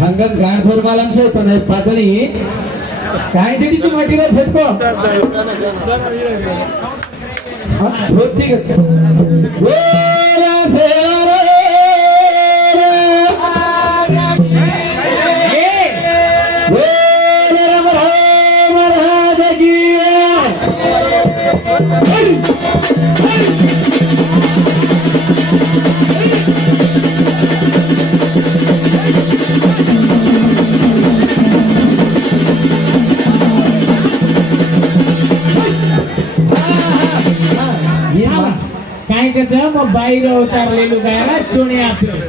हंगत गाठ भर मालाम से तो नहीं पागली काय दे ती माटी रे झटको हां धोती के बोला से मग बाहेर उतारलेलो काय चोणे आपलं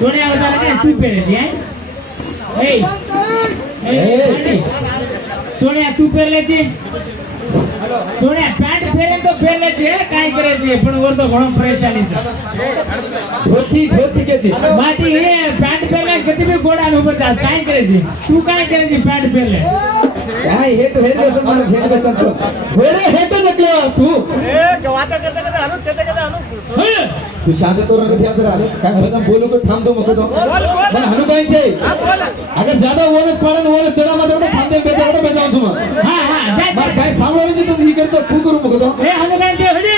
चोणे अवतार काय तू पेरली चोण्या तू पेरल्याची चोण्या पॅन्ट फेरेन तो पेरल्याची काय करायचे पण वर तो घणो परेशानीचा धोती धोती केची माती हे पॅन्ट पेरल्या किती बी गोडा उभं जास काय करायची तू काय करायची पॅन्ट पेरल्या काय हेट हेट बसन मला हेट बसन तो वेळे हेट नकलो तू वाटा करता हाणू करता हाणू तू शांत तो रंग ठेव जरा काय भजन बोलू को थांब दो मको तो पण हाणू पाहिजे अगर ज्यादा ओरत पडन ओरत चढा मध्ये तो थांबते बेटा तो बेजान सुमा हां हां मार काय सांभाळून तो ही करतो तू करू मको तो हे हाणू कायचे हडी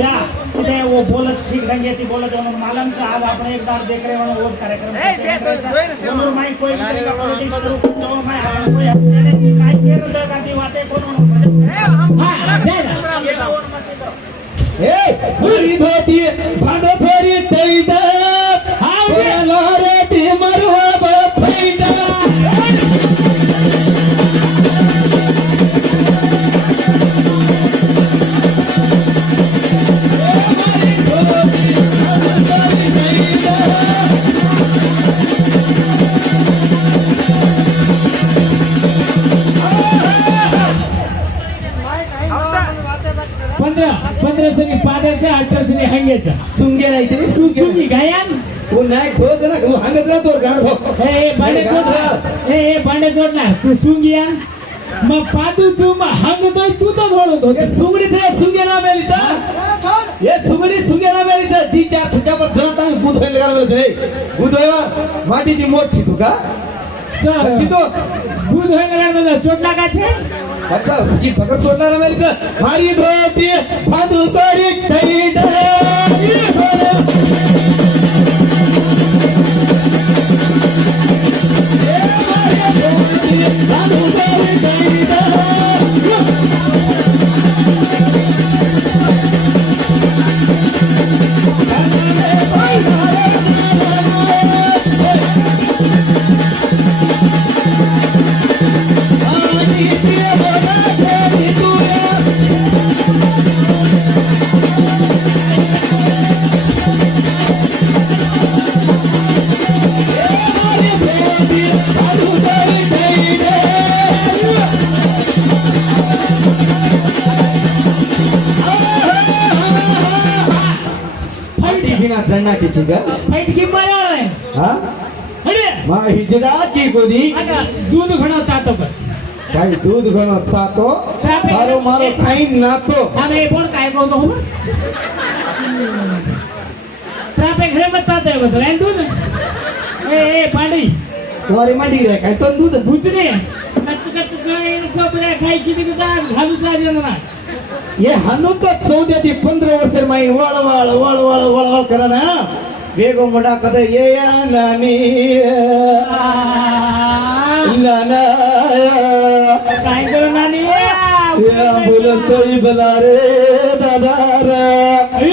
या उदय वो बोलत ठीक ढंग येती बोलत म्हणून मालम से आज आपण एक बार देख रहे म्हणून वोट कार्यक्रम म्हणून माई कोई तरीका पॉलिटिक्स करू तो माई कोई हमने काय केलं तर गाती वाटे कोण हां जायला ए पुरी धोती भांडो थोरी टैटा हां लारे ती मरवा बफैटा पंधरा सरी पाद्याचा 18 सरी हंग्याचा सुंगे नाही ते सुंगी गायन तू नाही ठो जरा हंगत राहतो गाड हो हे भांडे जोडणार हे भांडे जोडणार तू सुंगी या मग पादू तू मग हंगतोय तू तो धोडतो ये सुंगडी से सुंगे ना मेलीचा ये सुंगडी सुंगे ना मेलीचा दी चार सजा पर जनता गुद होईल गाड रे गुद होयवा माटी दी मोठी तू का अच्छी तो गुद होईल गाड चोटला का छे अच्छा की पकड सोडणार मेलीचा मारी धोती भादू तोरी टैट जन्नाटीची ग फाईट की माराळ आहे हा अरे मा हिजडा की कोणी आता दूध घणवता तो बस काय दूध घणवता तो मारो मारो टाइम नातो आम्ही पण काय बोलतो हो ट्रॅफिक घरे मत ताते बदल आहे दूध ए पाणी तुम्हारी मांडी रे काय तो दूध बुचने कच्च कच्च काय कोपऱ्या खाई किती दास घालूच राजे ना ये हानू तो 14 ती 15 वर्ष माई वळ वळ वळ वळ वळ करा ना वेगो मोडा कदे ये या नानी नाना काय करू नानी ये बोलस तोई बला रे दादा रे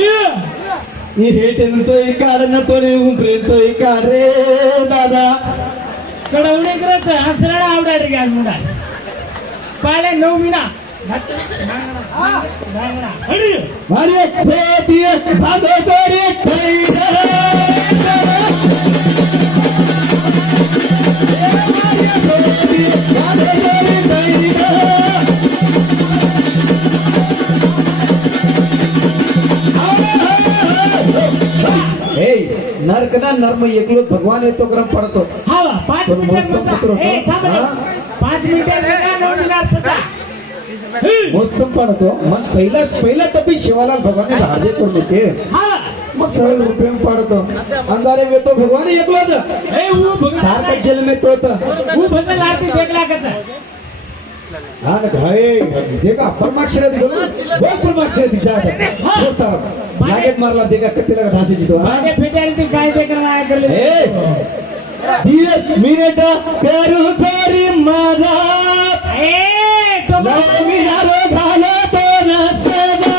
ये हेटेन तोई काढन तोडी उंपरे तोई का रे दादा कडवणे करत हसराडा आवडा रे गॅस मुंडा पाले 9 मिना मारे धोती भादो तोरी टैटा नरक ना नर्म एकलो भगवान येतो क्रम पडतो हा 5 मिनिट 5 मिनिट मस्त पडतो मन पहिला टप्पी शिवालाल भगवान धाडे करून के हा मग सरळ रुपये पडतो अंधारे में तो भगवान एकलोच ए वो भगवान तारक जल में तो वो भजन आरती देखला कसा हा ना घाय देखा परमाक्षर दिखो ना बोल परमाक्षर दिखा होता लागत मारला देखा किती लगा धाशी दितो हा मागे फेटायला ती काय देखणार आहे करले ए धीरज मिनिट पेरू सारी माझा ए तो मी हारो झालो तो नसदा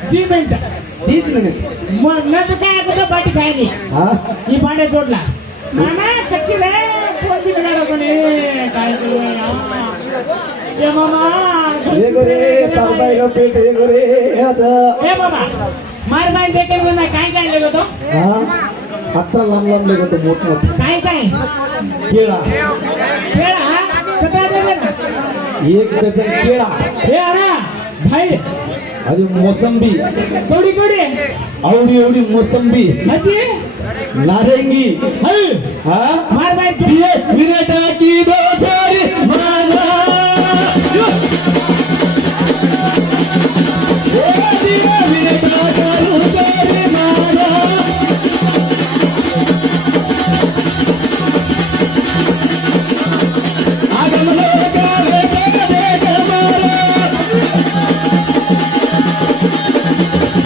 तीस मिनिट मग नंतर काय आता पाठी काय नाही हा ही पांड्या जोडला मामा कच्ची रे पोटी बिघाडा कोणी काय करू ए मामा ये गोरे तारबाई रो पेट ये गोरे आता ए मामा मार बाई देखे ना काय काय लागतो तो हा आता लांब लांब लगतो मोठ मोठ काय काय केळा खेळ हा कथा दे ना एक डझन केळा हे आणा भाई अरे मोसंबी कोडी कोडी आवडी एवढी मोसंबी हाजी नारंगी हल हा मार बाई बिये विरटा की दोचारी माझा ए बिये विरटा का दोचारी माझा आगम लोका वेता देख मारा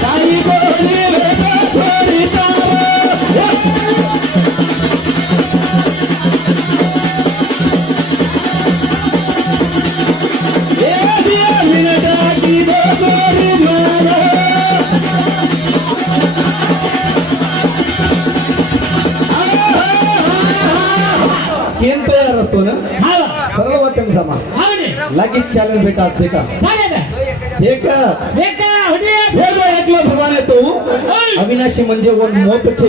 ताई बोली वेता छोड़ी तारा ए बिये विरटा की दोचारी माझा केन तयार असतो ना हा सर्व वाक्यम जमा हा ने लगेच चॅलेंज भेटा असते का चालेल हे का देखा होडी हे जो एकलो भगवान येतो अविनाशी म्हणजे वन मोठचे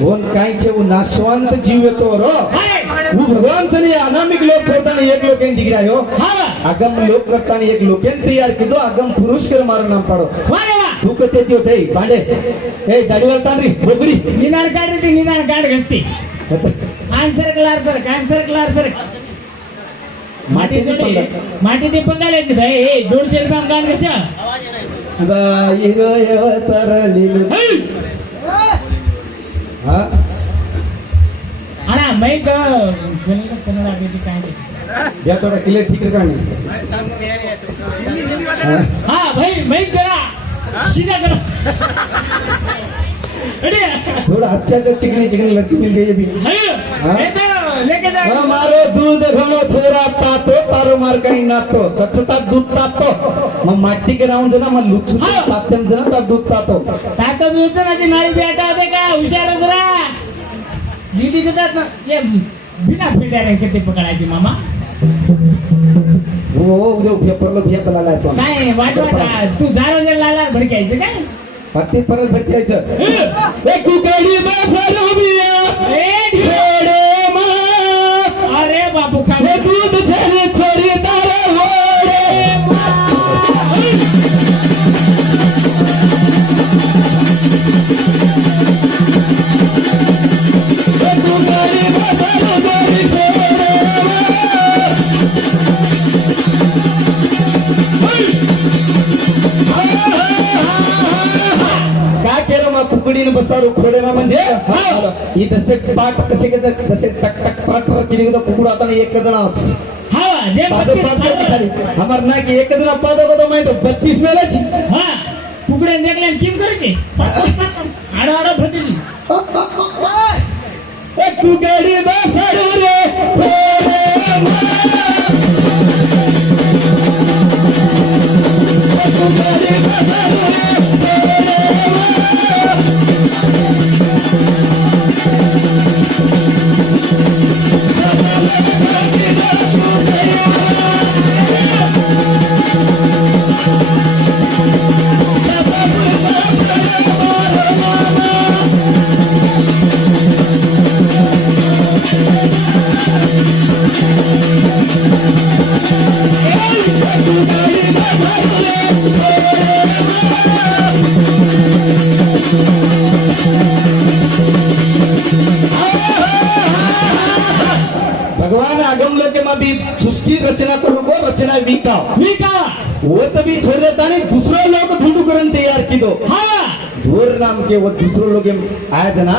वन कायचे व नाशवंत जीव येतो रो वो भगवान से अनामिक लोक सोडताना एक लोकेन दिग्रायो हा अगम लोक करताना एक लोकेन तयार किदो अगम पुरुष कर मार नाम पाडो वारे वा तू कते त्यो ते पांडे ए गाडी वळतान रे बोबडी निनार काढ ती निनार काढ घसती आन्सर क्लार सर माटी ते पंगाल्याची भाई ए 200 रुपये गाण कशा बाईरो तरलील हा आणा मैक कन्नड आगेची काय नाही या थोडा क्लियर ठीक रकाणी हा भाई मैक जरा सीधा करो अरे थोड़ा अच्छा चिकनी लड़की मिल गई अभी हाँ? ये तो लेके जाओ मारो दूध घणो छोरा तातो तारो मार काही नातो कच्चा दूध तातो मग माटी के राऊंड जना मग लुचू हाँ. सात्यम जना ता दूध तातो तातो बिवचनाची नाळी बेटा होते का हुशार जरा दीदी देतात ना ये बिना फिटारे किती पकडायची मामा हो उद्या पेपरला भिया लागायचं काय वाटवा तू जारो जर लाला भडकायचं काय फक्त परत भेटायचं ए कुकडी बसरो बिया ए थोडे मा अरे बापू खा हे दूध झरी छोरी तारे ओडे ए कुकडी बसरो जोरी थोडे काय केलं मग कुकडीने बसारू खोडेमा म्हणजे ही तसे पाठ कसे कसे टक टक पाठ केली कुकुड आता एक जण हा जे खाली हमार ना की एक जण पाद होतो माहिती 32 मेलाची हा कुकडे देखले किम करायचे आडो आडो भरतील ए कुकडी बसारू रे खोडेमा कुकडी बसारू रे Hey, सृष्टी रचना करू को रचना विकाव मी का वो तभी छोड़ देता नहीं दूसरा लोग ढूंढू करन तैयार की दो हा धोर नाम के वो दूसरे लोग आया जना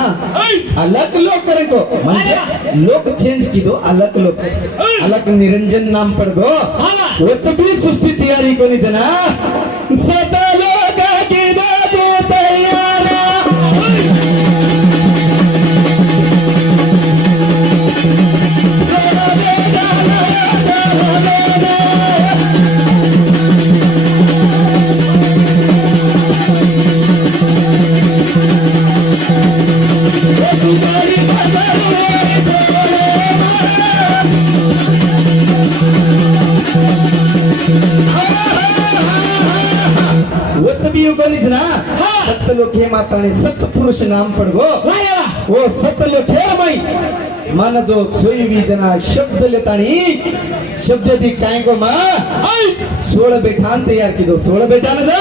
अलग लोग करे को म्हणजे लोग चेंज की दो अलग निरंजन नाम पर गो वो तभी सृष्टी तैयारी को नहीं जना सदा लोग की दो तैयार सत्य लोक हे माताने सत्य पुरुष नाम पडगो वो सत्य लोक हे माई मन जो सोयवी जना शब्द लेतानी शब्द दी काय गो मा 16 बेठान तैयार की दो 16 बेठान जा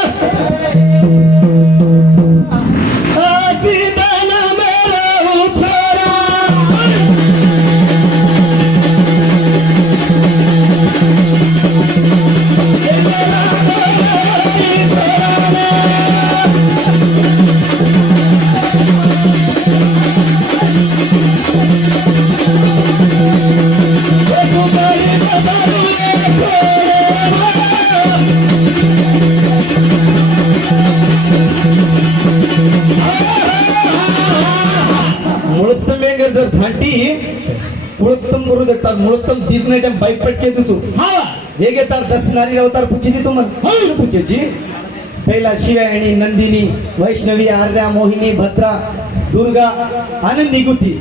जर थांटी मुळस्तम करू देतात मुळस्तम दिस नाही टाइम बाईक पटके तुझू हे घेतात दसनारी अवतार पुची दी तुम्हाला पुचेची पहिला शिवायणी नंदिनी वैष्णवी आर्या मोहिनी भद्रा दुर्गा आनंदी गुती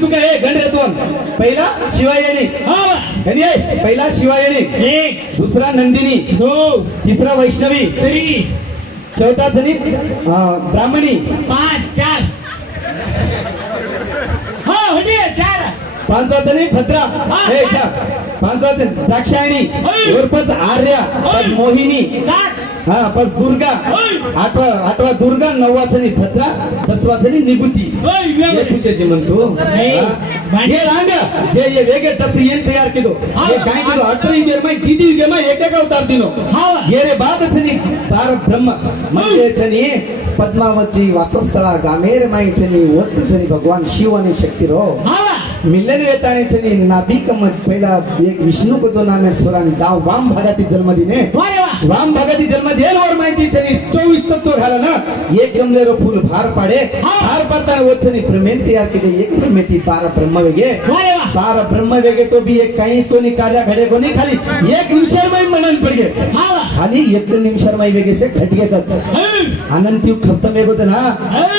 तू काय गणरे दोन पहिला शिवायणी गणी आहे पहिला शिवायणी दुसरा नंदिनी तिसरा वैष्णवी चौथा जणी ब्राह्मणी 5 4 पांचवा जणी भद्रा हे घ्या पांचवा जण द्राक्षायणी पाच आर्या पाच मोहिनी हा पाच दुर्गा आठवा दुर्गा 9वा जणी भद्रा 10वा जणी निगुती हे पूछेची म्हणतो हे रांगा जे ये वेगे दस ये तैयार की दो ये काय की दो 18 देर में दीदी के में एक एक अवतार दिनो ये रे बाद जणी बार ब्रह्म म्हणजे जणी पद्मावती वासस्थळा गामेर माईचनी वत्तचनी भगवान शिव आणि शक्ती रो मिलन वेताणीचनी नाभिक मत पहिला एक विष्णू को तो नामे छोरान गाव वाम भागाती जन्म दिने वाम भागाती जन्म देल वर माहिती चनी 24 तत्व घाला ना एक गमलेरो फूल भार पाडे भार पडताना वचनी प्रमेन तयार केले एक प्रमेती 12 ब्रह्म वेगे 12 ब्रह्म वेगे तो भी एक काही सोनी कार्य घडे कोणी खाली एक निमिषार मनन पडगे खाली एक निमिषार वेगे से घटगे कच अनंत युग खत्म है बोलते ना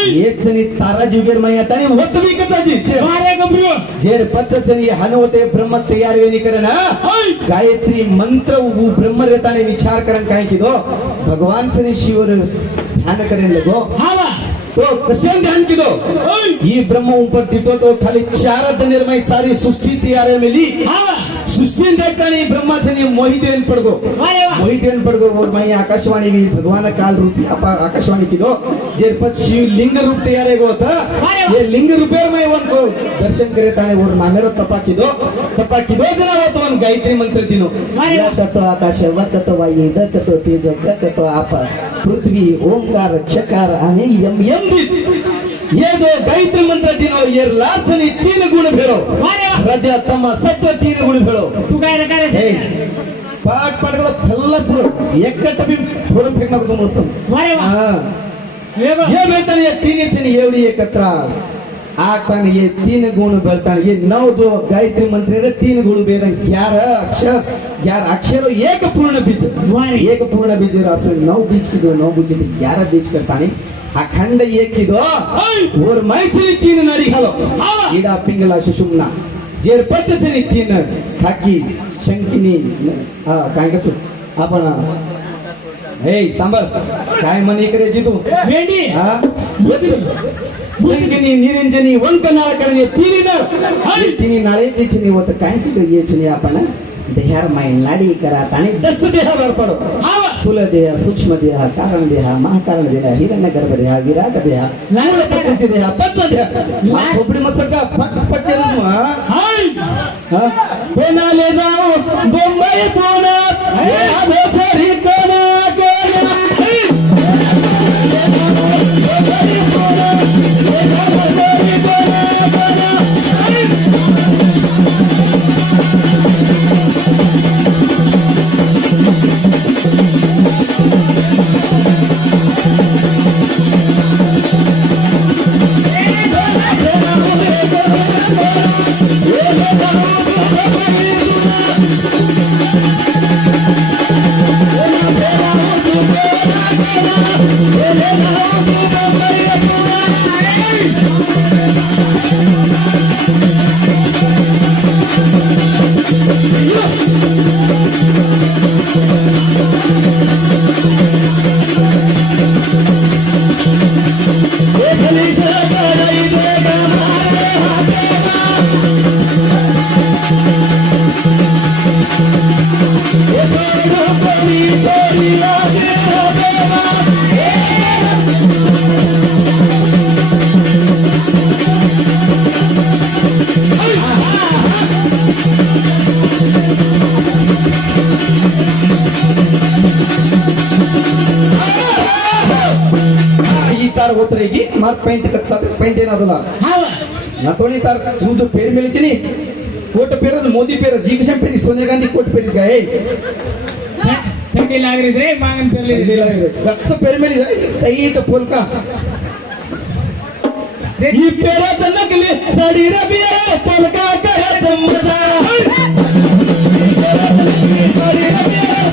एक जनी तारा जुगेर में आता नहीं वो तभी कचाजी मारे गंभीर जेर पच्चनी हन होते ब्रह्म तैयार वेनी करे ना गायत्री मंत्र वो ब्रह्म रहता ने विचार करन काय की दो भगवान से शिव ध्यान करें लगो तो कसे ध्यान की दो ये ब्रह्म ऊपर दितो तो खाली 4 निर्मय सारी सृष्टि तैयार मिली सृष्टि देखता नहीं ब्रह्मा से मोहित पड़गो और मैं आकाशवाणी भी भगवान काल रूपी आकाशवाणी की दो जेर पर शिव लिंग रूप तैयार है होता ये लिंग रूपे में वन को दर्शन करे ताने और नामेरो तपा की दो जना हो तो गायत्री मंत्र दिनो तत्व आकाश वक्त वायु दत्त तेज दत्त आप पृथ्वी ओंकार चकार आणि यम यम ये जो गायत्री मंत्र दिनो ये लाचनी 3 गुण भेळो रजा तम सत्व 3 गुण भेळो तू काय रे काय पाठ पडगला खल्लास एकट भी फोडून फेकना को मस्त वारे वा ये मेहता ये 3 चनी एवढी एकत्र आकन ये 3 गुण बोलता ये 9 जो गायत्री मंत्र रे 3 गुण बेर 11 अक्षर एक पूर्ण बीज रासे 9 बीज की दो 9 बीज 11 बीज करतानी अखंड एक की दो और मैचनी 3 नाडी घालो इडा पिंगला सुषुम्ना जेर पच्चनी 3 खाकी शंकिनी काय कचू आपण हे सांबर काय मनी करायची तू भेंडी शंकिनी निरंजनी वंकनाळ करणे 3 नाळे तिचनी होत काय की येचनी आपण देहार माई नाडी करा आणि 10 देहा भर पडो स्थूल देह सूक्ष्म देह कारण देह महाकारण देह हिरण्य गर्भ देह विराट देह मूळ प्रकृती देह पद्म देह खोपडी मस्त का फटफट केलं तू हा कोणाले जाऊ मुंबई पुण्यात सरी कोणा होत रहेगी मार पेंट कच्चा पेंट आहे ना तुला ना थोडी तार जो फेर मिळायची नाही कोट पेरस मोदी पेरस ही कशा फेरी सोनिया गांधी कोट पेरीच आहे थंडी लागली रे मागण पेरली कच्च पेर मिळी जाय तई तो फुलका ही पेरत नकली साडी रबिया फुलका करे जमदा साडी रबिया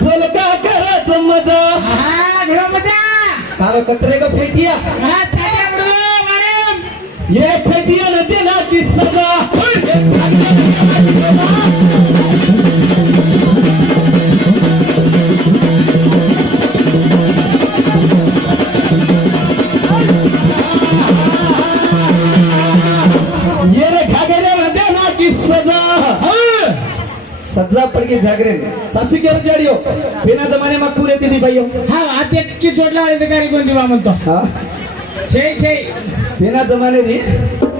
फुलका करे जमदा तारो कतरे का फेटिया ये फेटिया न देना की सजा ये रे घाघरे न देना की सजा सजा पड़ के जागरे सासी के जाडियो बिना जमाने में पूरे थी भाइयों हा आता की चोटला अधिकारी कोण दिवा म्हणतो हाँ छे छे बिना जमाने दी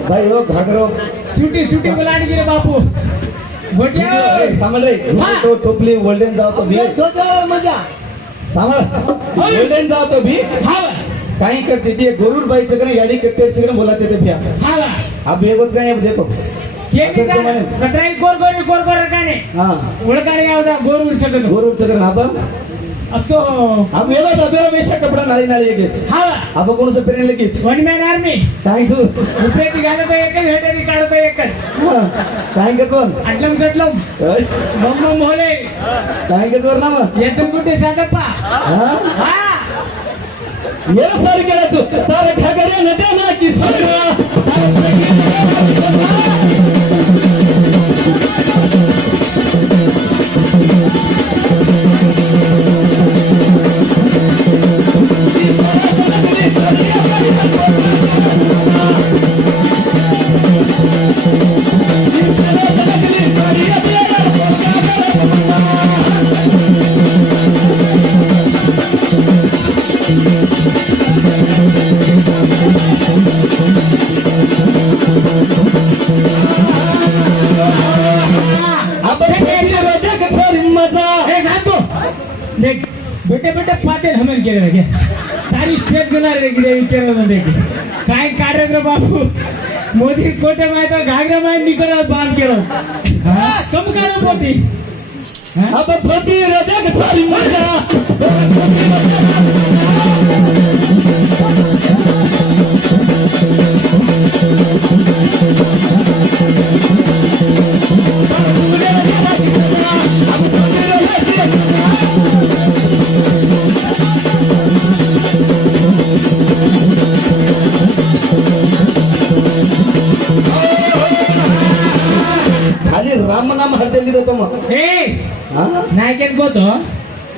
भाई हो घाघरो सुटी सुटी बोलाडी गिरे बापू गोट्या समझ रे तो टोपली गोल्डन जाओ तो भी मजा समझ गोल्डन जाओ तो भी हा काही करती थी गरुड़ बाई चक्र गाड़ी करते चक्र बोलाते थे भैया हा अब ये कुछ नहीं देखो केनी कतराई गोर गोर रकाने हाँ उळकाने यावदा गोर उरचकतो गरुड़ चक्र ना पर असो अब ये तो अबे वेशा कपड़ा नाली नाली ये केस हा अब कौन से पहने लगी वन मॅन आर्मी काही तू उपरेती घालतो एकच हेटेरी काढतो एकच काही कचवन अटलम चटलम मम्म मोले काही कचवर ना मग येतन कुठे सागप्पा हा ये सर केला तू तार घागरे न देना की बेटे बेटे पाते हमें केलं लगे सारी स्टेज घेणार रे केलं मध्ये काय कार्यक्रम रे बापू मोदी कोटे माहिती घागरे माहिती निकडा बांध केलं कम करा पोटी अब धोती रजक सारी मजा खाली राम नाम हरतेली देतो मग ए हा नाही केत गोतो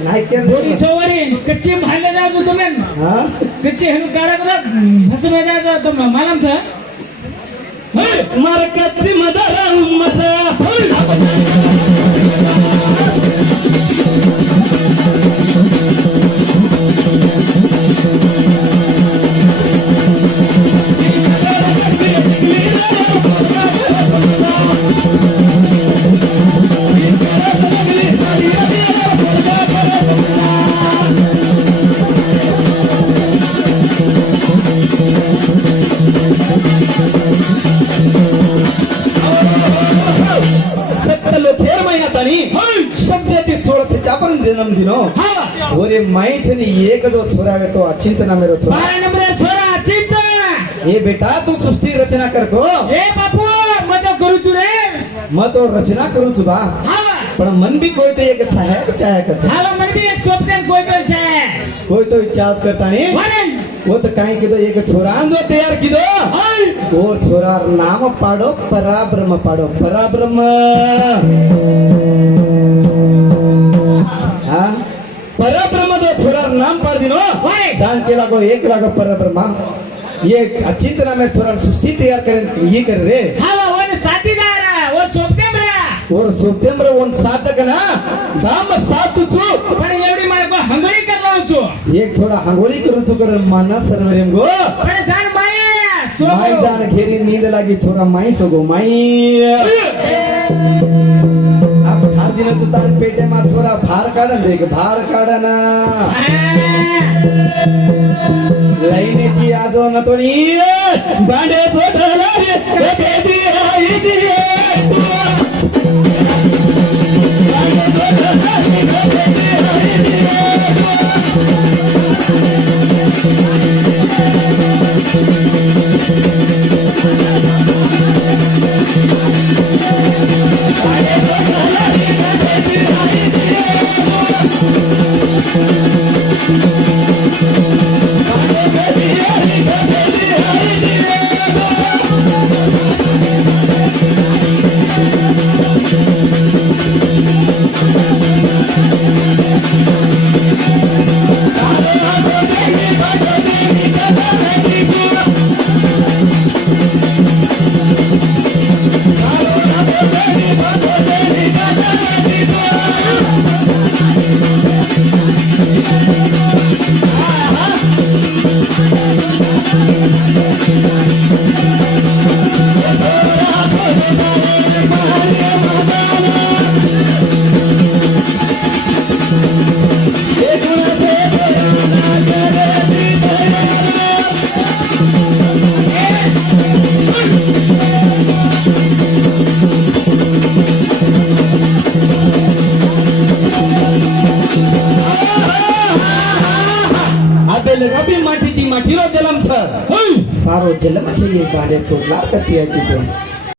नाही दोन्ही केलं सोवरी कच्ची भांडे जायचो तुम्ही हा कच्ची हेनु काढत ना भसमे जायचो तुम्ही मला मार कच्ची मदारा मजा लोखेर महिन्यात आणि शब्द ती 16 पण जन्म दिनो ओरे माई छनी एक जो छोरा वे तो अचिंत ना मेरो छोरा बारा नंबर छोरा चिंता ए बेटा तू सृष्टी रचना करको ए बापू मत करू तू रे मग तो रचना करूच बा हावा पण मन भी कोई तो एक सहायक चाहक हावा मन भी एक स्वप्न कोई तो छे कोई तो इच्छा करता नहीं वरन वो तो काई किदो एक छोरा जो तैयार किदो वो छोरा नाम पाडो पराब्रह्म हाँ परब्रह्म जो छोरा नाम पाड दिनो जान के लागो एक लागो परब्रह्म ये अचिंतना में छोरा सृष्टि तैयार करें ये कर रे हावा वन साथीदार वो सोप्तेम रे और सप्टेंबर 7 ना दाम 7 छु पण एवढी मला हंगळी करलावचो एक थोडा हंगोळी करू तू कर माना सर्वरेम गो पण जान माई माई जान घेरी नींद लागी छोरा माई सोगो माई आप खा दिन तू तार पेटे मा छोरा भार काढन देख भार काढना लाईने ती आजो न तो नी बांडे छोटला रे बेबी आई जी माटीरो जलम छ तारो जलम छ ये गाडे छोडला कतियाची तो